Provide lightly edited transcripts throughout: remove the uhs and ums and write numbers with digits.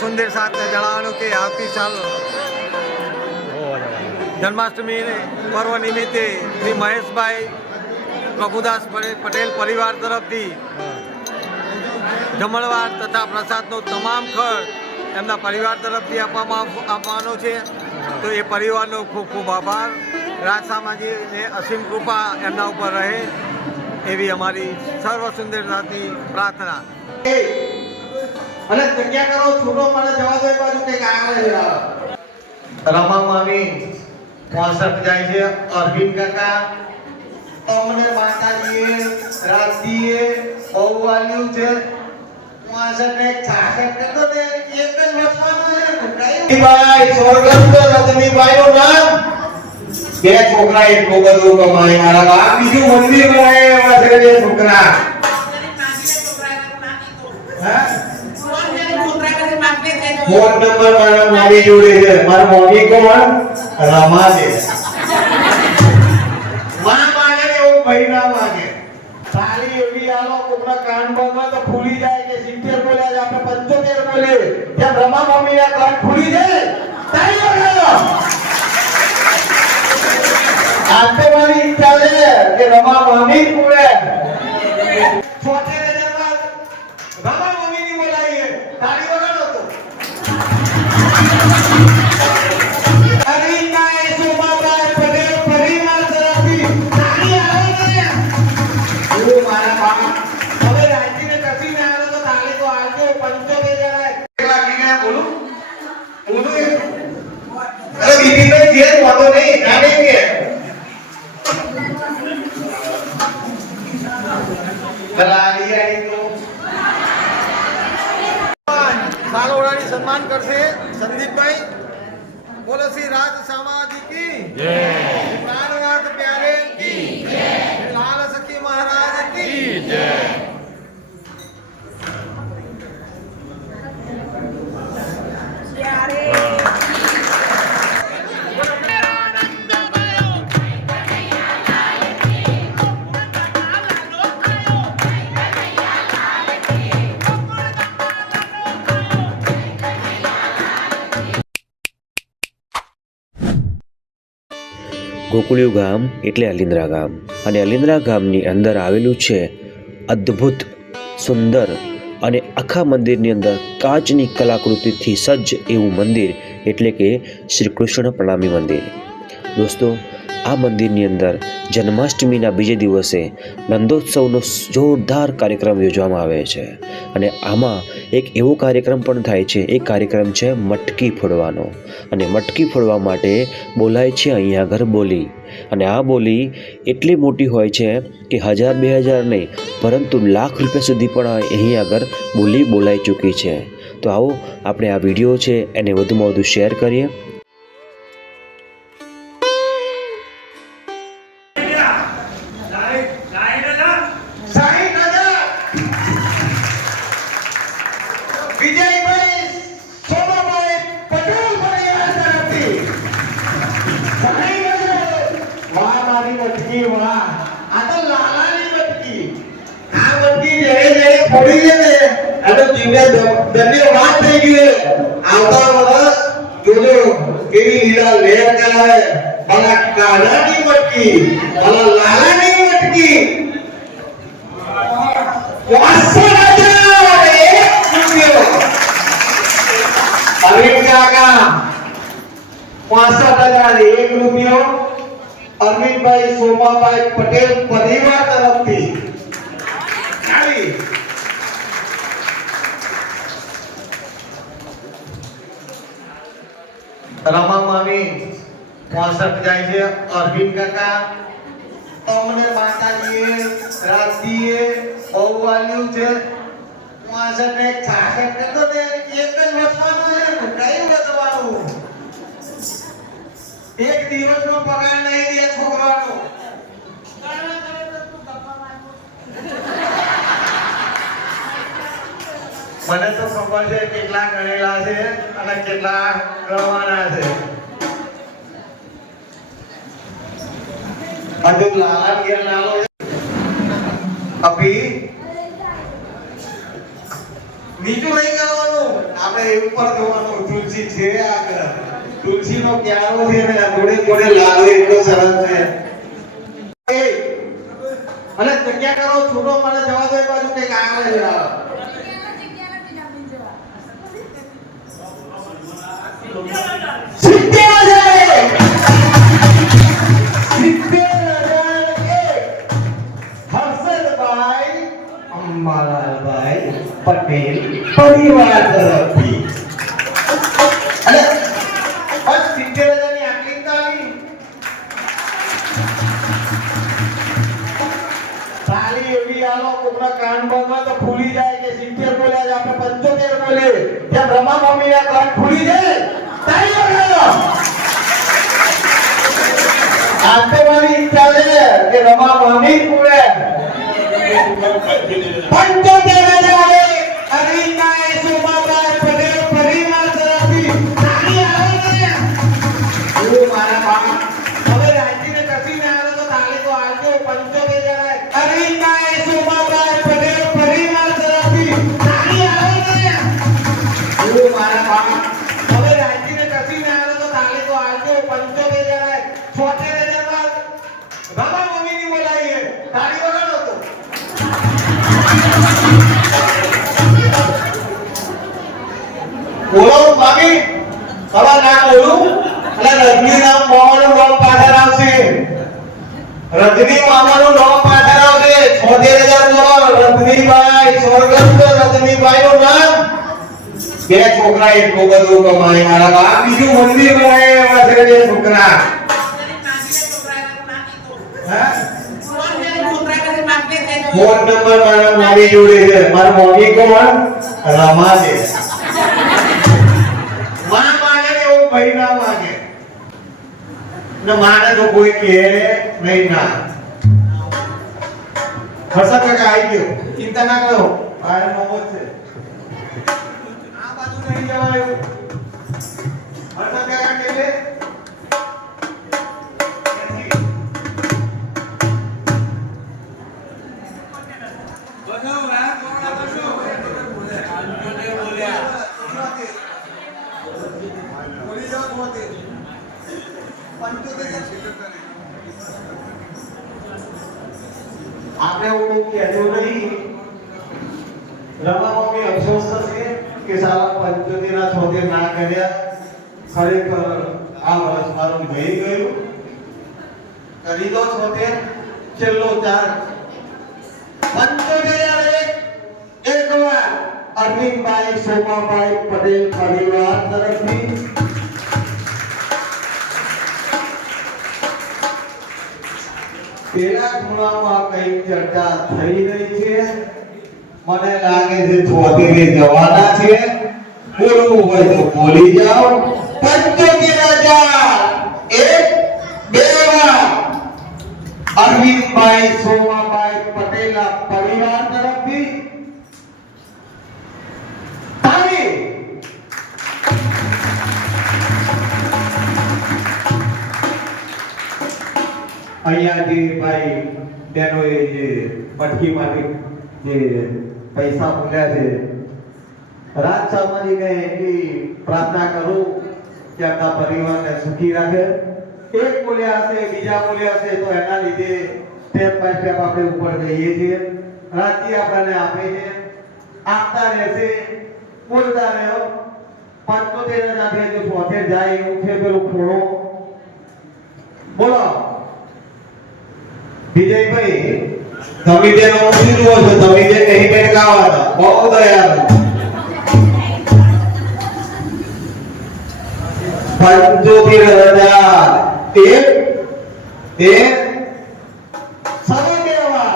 સુંદર સાથે જણાવવાનું કે આવતી સાલ જન્માષ્ટમી પર્વ નિમિત્તે શ્રી મહેશભાઈ પ્રભુદાસ પટેલ પરિવાર તરફથી જમણવાર તથા પ્રસાદનો તમામ ખર્ચ એમના પરિવાર તરફથી આપવાનો છે. તો એ પરિવારનો ખૂબ ખૂબ આભાર. રાજ સામાજીને અસીમ કૃપા એમના ઉપર રહે એવી અમારી સર્વ સુંદર સાથની પ્રાર્થના. અને જગ્યા કરો, છૂટો મને જવા દો. બાજુ કઈક આવે છે. રમા મામી વાસઠ જાય છે. અરવિંદ કાકા અમને માતાજીએ રાજજીએ બહુ વાલ્યું છે. 65 ને 66 કરતો ને એક જ વર્ષમાં ભાઈ સ્વર્ગસ્થ રજનીભાઈ નું નામ. બે છોકરા એટલું બધું કમાય મારા બાપ. બીજું મંદિર બનાવે એવા છે બે છોકરા. ફોન નંબર મારા મમ્મી જોડે છે. મારા મમ્મી કોણ? રમા છે. માં માગે એવું ભાઈ ના માગે. સારી એવી આલો કોકના કાન બંધમાં તો ખુલી જાય કે 70 બોલ્યા છે આપણે 75 બોલે. ત્યાં રમા મમ્મી ના કાન ખુલી જાય. તાળી વગાડો. આ તો મારી ઈચ્છા છે કે રમા મમ્મી બોલે. 70,000 માં રમા મમ્મી ની બોલાવીએ. તાળી વગાડો તો. સન્માન કરશે સંદીપભાઈ. બોલો શ્રી રાજ સામાજી કી જય. પ્રાણનાથ પ્યારે કી જય. લાલ સખી મહારાજ કી જય. ગોકુળિયું ગામ એટલે અલિન્દ્રા ગામ, અને અલિન્દ્રા ગામની અંદર આવેલું છે અદ્ભુત સુંદર અને આખા મંદિરની અંદર કાચની કલાકૃતિથી સજ્જ એવું મંદિર એટલે કે શ્રી કૃષ્ણ પ્રણામી મંદિર. દોસ્તો, આ મંદિરની અંદર જન્માષ્ટમીના બીજે દિવસે નંદોત્સવનો જોરદાર કાર્યક્રમ યોજવામાં આવે છે. અને આમાં એક એવો કાર્યક્રમ પણ થાય છે. એ કાર્યક્રમ છે મટકી ફોડવાનો. અને મટકી ફોડવા માટે બોલાય છે અહીંયા આગળ બોલી. અને આ બોલી એટલી મોટી હોય છે કે 1000-2000 નહીં, પરંતુ લાખ રૂપિયા સુધી પણ અહીં આગળ બોલી બોલાઈ ચૂકી છે. તો આવો આપણે આ વિડીયો છે એને વધુમાં વધુ શેર કરીએ. ધન્યવાદ થઈ ગયું. આવતા વર્ષ જોજો કેવી લીલા લહેર કરાવે. ભલા કાનાની મટકી, ભલા લાલાની મટકી. 65,000 અરવિંદ કાકા 65,001 રૂપિયો અરવિંદભાઈ સોમાભાઈ પટેલ પરિવાર તરફથી. રમા મામી 65 જાય છે. અરવિંદ કાકા અમને માતાજીએ રાજજીએ બહુ વાલ્યું દિવસનો પગાર નહીં દે છોકરાનો. મને તો ખબર છે કેટલા ગણેલા છે અને કેટલા ગણવાના છે. હજુ લાલા ઘેર લાલો અભી નીચું નહીં કરવાનું, આપણે ઉપર જોવાનું. તુલસી છે આગળ, તુલસીનો ક્યારો છે ને જોડે જોડે લાલો એટલો સરસ છે. અને જગ્યા કરો, છોટો મને જવા દો. એ બાજુ કઈક આગળ છે. અંબાલાલભાઈ પટેલ પરિવાર તરફથી અને બસ 70,000 ની આટલી તાલી. તાલી એવી આલો કોકના કાન બંધમાં તો ખુલી જાય કે 70 બોલ્યા છે આપણે 75 બોલે. જેમ રમા મમ્મીના કાન ખુલી જાય તાળી વગાડો. આ તો મારી ઈચ્છા છે કે રમા મમ્મી બોલે 75,000 અરવિંદભાઈ સોમાભાઈ પટેલ પરિવાર તરફથી તાળી આવે ને. ઓ મારા બાપ, હવે રાજીને કસીને આવે તો તાળી તો આવજો. 75,000 અરવિંદભાઈ સોમાભાઈ પટેલ પરિવાર તરફથી તાળી આવે ને. ઓ મારા બાપ, હવે રાજીને કસીને આવે તો તાળી તો આવજો. 75,000 76,000 બાબા મમ્મીની બોલાવીએ તાળી વગાડો તો. બોલો ભાભી, હવે ના બોલું એટલે રજની નામ મામાનું નામ પાછળ આવશે. રજની મામાનું નામ પાછળ આવશે. 76,000 નો રજનીભાઈ, સ્વર્ગસ્થ રજનીભાઈ નું નામ. બે છોકરા એટલું બધું કમાય મારા બાપ. બીજું મંદિર બનાવે એવા છે બે છોકરા. ફોન નંબર મારા મમ્મી જોડે છે. મારા મમ્મી કોણ? રમા છે. માં માગે ને એવું ભાઈ ના માગે ને માને તો કોઈ કહે નહીં ના. હર્ષદ કાકા આવી ગયો, ચિંતા ના કરો. આ મોહમ્મદ છે. આ બાજુ નહીં જવાયું. હર્ષદ કાકા કહે છે આપણે એવું કહેતો નહીં. રમા મમ્મી અફસોસ થશે કે સાલા 75 ના 76 ના કર્યા. ખરેખર આ વર્ષ મારું ગઈ ગયું. કરી દો 76, છેલ્લો ચાર્જ 75,000 એક વાર અરવિંદભાઈ સોમાભાઈ પટેલ પરિવાર તરફથી. પેલા ખૂણામાં કઈ ચર્ચા થઈ રહી છે. મને લાગે છે 76 જવાના છે. બોલવું હોય તો બોલી જાઓ. 75,000 એક બે વાર અરવિંદભાઈ સોમાભાઈ પટેલ પરિવાર તરફથી તાળી. અહીંયા જે ભાઈ બહેનોએ જે મટકી માટે જે પૈસા મૂલ્યા છે, રાજ સામાજીને એટલી પ્રાર્થના કરું કે આપણા પરિવારને સુખી રાખે. એક મૂલ્યા હશે, બીજા મૂલ્યા હશે તો એના લીધે સ્ટેપ બાય સ્ટેપ આપણે ઉપર જઈએ છીએ. રાજજી આપણને આપે છે, આપતા રહેશે, બોલતા રહ્યો. 75,000 થી જો 76 જાય એવું છે પેલું ખોળો. બોલો વિજયભાઈ, તમે જેનો ઊંચી જુઓ છો, તમે જે નહીં બેઠકાવાના, બહુ દયાળુ. 75,000 એક સવા દેવા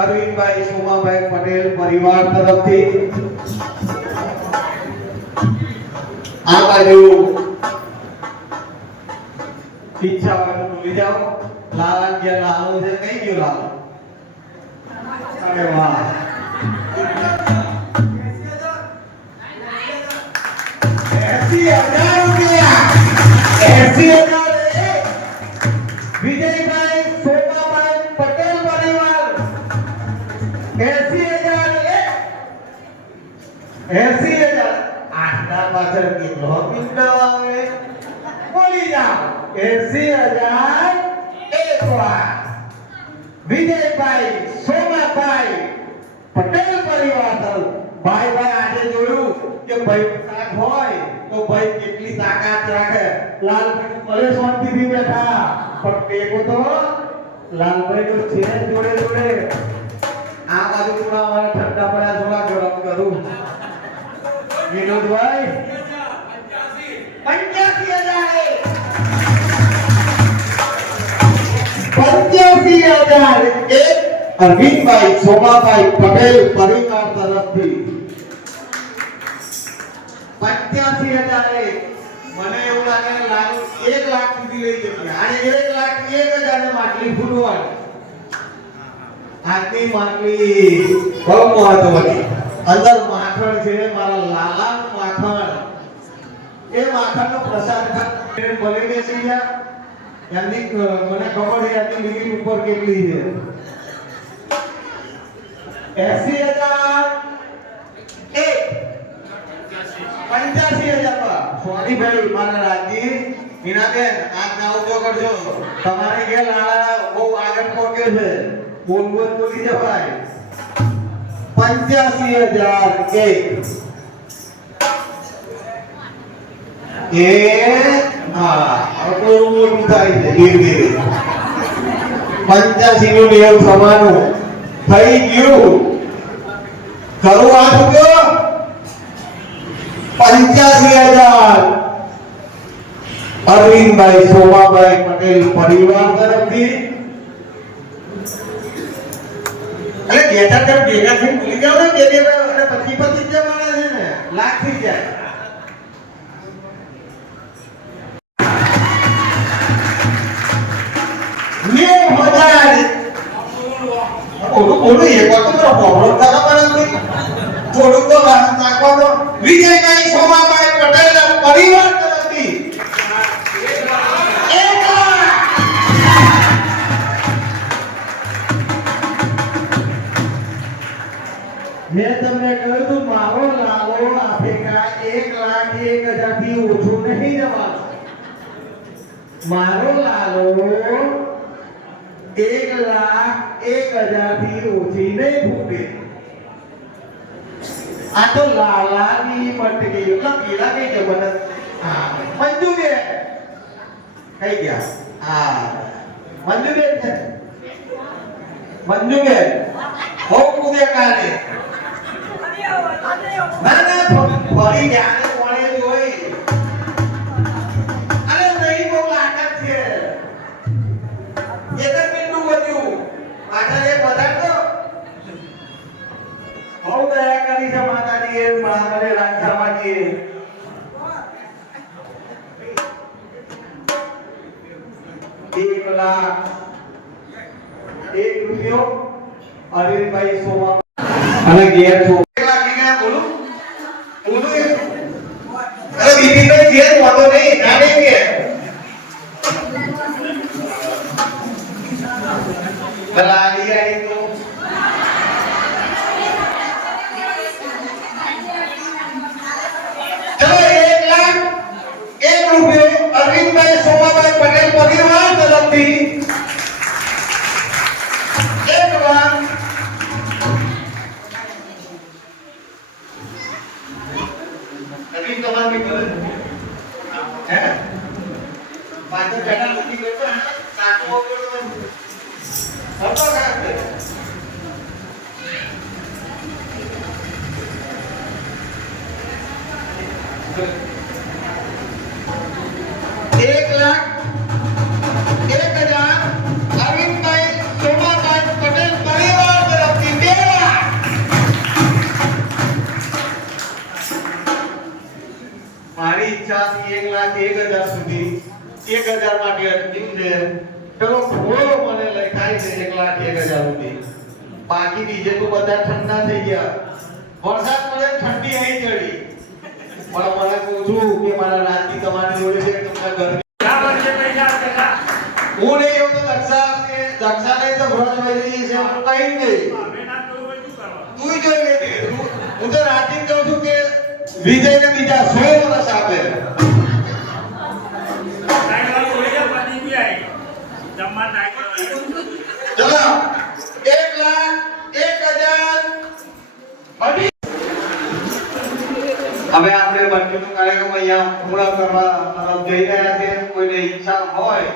અરવિંદભાઈ સોમાભાઈ પટેલ પરિવાર તરફથી. આ બાજુ ઈચ્છા હોય તો ભૂલી જાઓ. લાલા કે લાલો છે કઈ ગયો લાલો? અરે વાહ. 80,000 રૂપિયા. 80,000 વિજયભાઈ સોમાભાઈ પટેલ પરિવાર. 80,000 આટલા પાછળ કેટલો મિનિટો આવે? બોલી જાઓ. 80,000 એક વાર. વિજયભાઈ સોમાભાઈ પટેલ પરિવાર તરફ. ભાઈ આજે જોયું કે ભાઈ તાકાત હોય તો ભાઈ કેટલી તાકાત રાખે. લાલભાઈ ભલે શાંતિથી બેઠા પણ ટેકો તો લાલભાઈ તો છે જોડે જોડે. આ બાજુ થોડા અમારા ઠંડા પડ્યા થોડા ગરમ કરું. વિનોદભાઈ 85,000 એક અરવિંદભાઈ સોમાભાઈ પટેલ પરિવાર તરફથી 85,000 મને એવું લાગે લાલુ 1 લાખ સુધી લઈ જશે. અને 1,01,000 ને માટલી ફૂટવાની. આજની માટલી બહુ મહત્વની. અંદર માખણ છે મારા લાલાનું માખણ. એ માખણનો પ્રસાદ ખાઈને ભલે બેસી ગયા. એમની મને ખબર છે આની લિમિટ ઉપર કેટલી છે. 80,000 એક 85,000 પર સોની ભાઈ મારા રાજી મીનાબેન આ નાવજો કરજો. તમારે કે લાલા બહુ આગળ પહોંચ્યો છે. બોલવું બોલી જવાય. 85,000 એક એ હા આપણું મોટું થાય છે ધીરે ધીરે. 85 નું નિયમ સમાનું થઈ ગયું. ખરું આ છૂટ્યો. 85,000 અરવિંદભાઈ સોમાભાઈ પટેલ પરિવાર તરફથી. અરે બેઠા તેમ ભેગા થઈને ભૂલી જાવ ને બે અને 25 જવાના છે ને લાખ થઈ જાય. બોલું એક વાર તો પ્રોબ્લેમ થતા પડે. થોડુંક તો નાખવા દો. વિજયભાઈ સોમાભાઈ પટેલ પરિવાર તરફથી 1 લાખ. મેં તમને કહ્યું તું મારો લાલો આફ્રિકા 1,01,000 થી ઓછું નહીં જવાનો. મારો લાલો 1,01,000 થી ઓછી નહીં ફૂટે. આ તો લાલાની મટકી. પેલા કઈ જબરદસ્ત. હા મંજુબેન કઈ ગયા? હા મંજુબેન છે. મંજુબેન બહુ કુદે કાલે. ના ના ફરી ગયા કોણે જોઈ. અરે નહીં બહુ લાગત છે. એક જ મિનિટ વધ્યું. આગળ એક વધારતો. બહુ દયા કરી છે માતાજીએ મને રાંધામાજીએ. એક લાખ 1 રૂપિયો અરવિંદભાઈ સોમા અને ઘેર છો. 1 લાખ ની બોલું બોલું. અરે બીબીભાઈ ઘેર વાંધો નહીં ના નહીં કે ભલા આવી તો અરવિંદભાઈ સોમાભાઈ પટેલ પરિવાર તરફથી 1 લાખ. નવીન તમાર મી કરે હે પાછળ બેઠા નથી કરતો હે સાકો કરતો સતો કરે. एक लाख 1,000 अरविंदभाई सोमाभाई पटेल परिवार तरफથી 2 लाख. મારી ઈચ્છા 1,01,000 સુધી 1000 માટે અટકી છે. પેલો ઘોડો મને લઈ થાય છે 1,01,000 રૂપિયા. બાકી બીજે તો બધા ઠંડા થઈ ગયા. વરસાદ પડે ઠંડી આવી ચડી. પણ મને કહું છું કે મારા રાતી તમારી જોડે છે તમારા ઘર હું નહીં એવું તો દક્ષા નહીં તો વ્રજભાઈ છે હું કઈ નહીં તું જોઈ લે હું તો રાતે કહું છું કે વિજય ને બીજા 100 વર્ષ આપે. ચલો 1,01,000 હવે આપણે બંનેનો કાર્યક્રમ અહીંયા પૂર્ણ કરવા તરફ જઈ રહ્યા છે. કોઈને ઈચ્છા હોય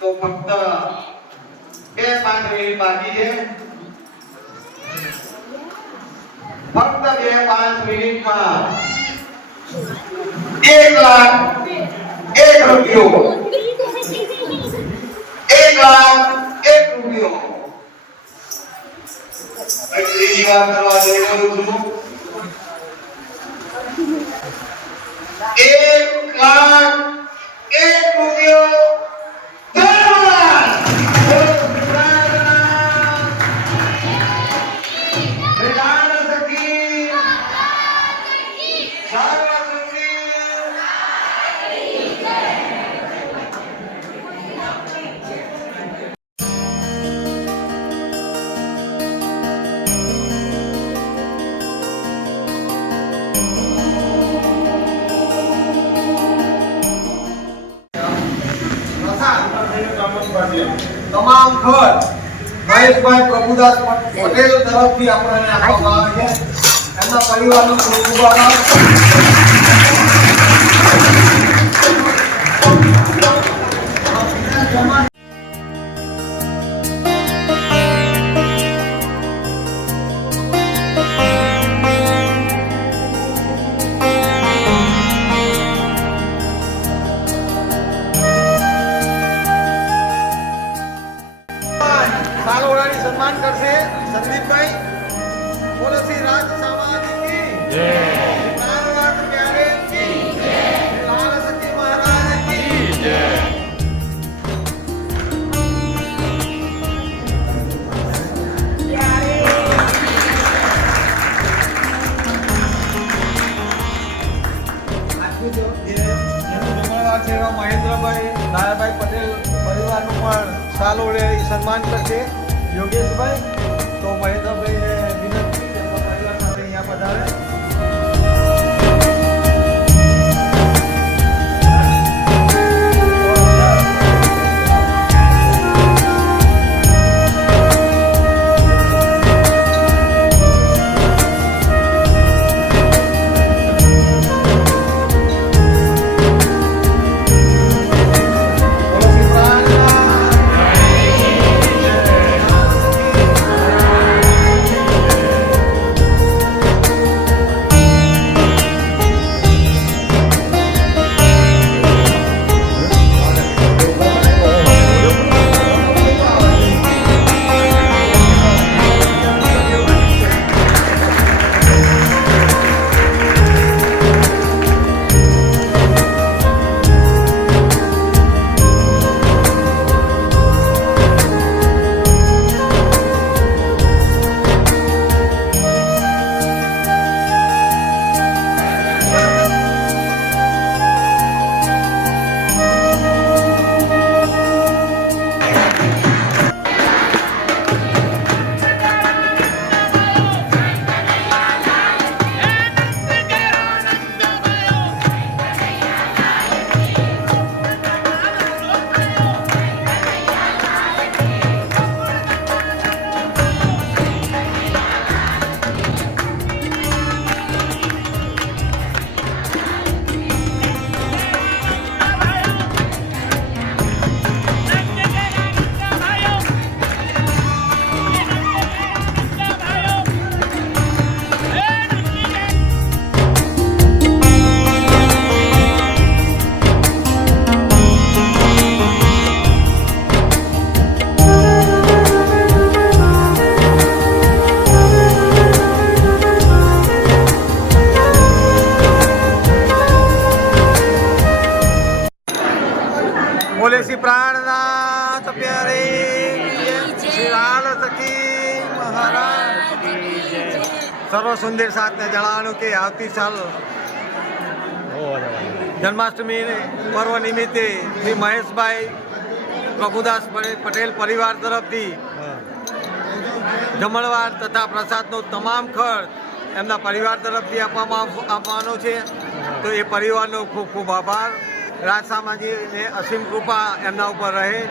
તો ફક્ત 2-5 મિનિટ બાકી છે. ફક્ત 2-5 મિનિટમાં 1,01,000 રૂપિયો 1,01,000 રૂપિયો ત્રીજી વાર કરવા જઈ રહ્યો છું. 1,01,000 રૂપિયો તમામ ખર્ચ મહેશભાઈ પ્રભુદાસ પટેલ તરફથી આપણને આપવામાં આવે છે. એમના પરિવારનો ખૂબ ખૂબ આભાર. સાલોડાની સન્માન કરશે સંદીપભાઈ. બોલો શ્રી રાજ સામાજી કી જય. લાલનાથ પ્યારે કી જય. લાલ સતી મહારાજ કી જય. મહેન્દ્રભાઈ નારાયણભાઈ પટેલ પરિવારનું પણ સાલ ઓળે સન્માન કરશે યોગેશભાઈ. તો મહેન્દ્રભાઈને વિનંતી તેમના પરિવાર સાથે અહીંયા પધારે. શ્રી લાલ સખી મહારાજ સર્વ સુંદર સાથને જણાવવાનું કે આવતી સાલ જન્માષ્ટમી પર્વ નિમિત્તે શ્રી મહેશભાઈ પ્રભુદાસ પટેલ પરિવાર તરફથી જમણવાર તથા પ્રસાદનો તમામ ખર્ચ એમના પરિવાર તરફથી આપવાનો છે. તો એ પરિવારનો ખૂબ ખૂબ આભાર. રાજસામાજીને અસીમ કૃપા એમના ઉપર રહે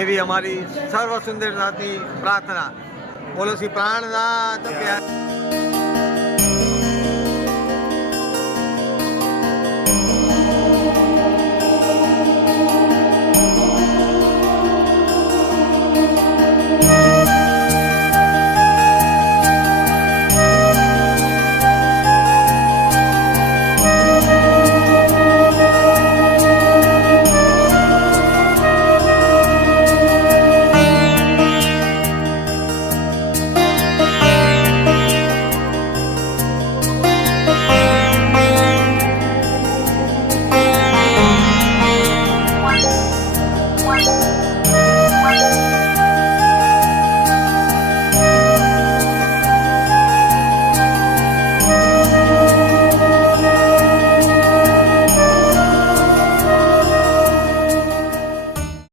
એવી અમારી સર્વ સુંદર સાથની પ્રાર્થના. બોલો શ્રી પ્રાણનાથ પ્યાર.